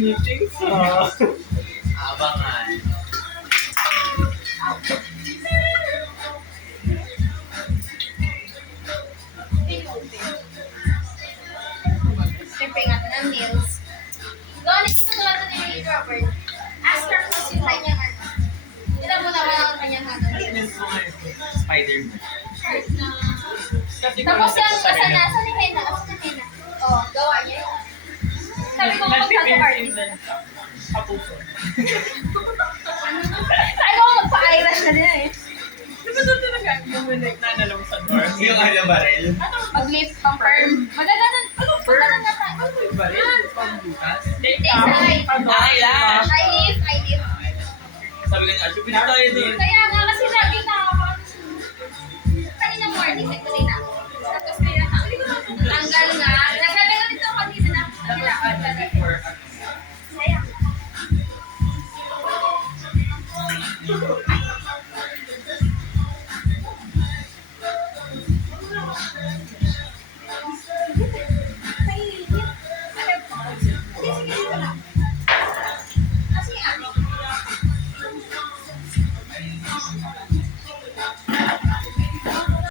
meetings. Abangan. Siyempre nga ng nails. Doon, nakita ko lang ito ni Robert. Ask her kung yung kanyang ano. Tila mo naman ang kanyang ano. Spider-Man. Tapos yung nasa ni Hena. Oo, gawa niya yun. Sabi ko magtato artist. Kapuso. Sabi ko magpa-eyelash na din eh. Di ba doon talaga bumalik na nalang sa door? Yung ano baril? Mag-lift pang firm. Maganda na. Maganda na tayo. Ano yung baril? Pambukas? Design. Eyelash! I lift. Sabi ko nga, pinatayo din. Kaya nga kasi lagi na ako. Kanina morning, nagpapalala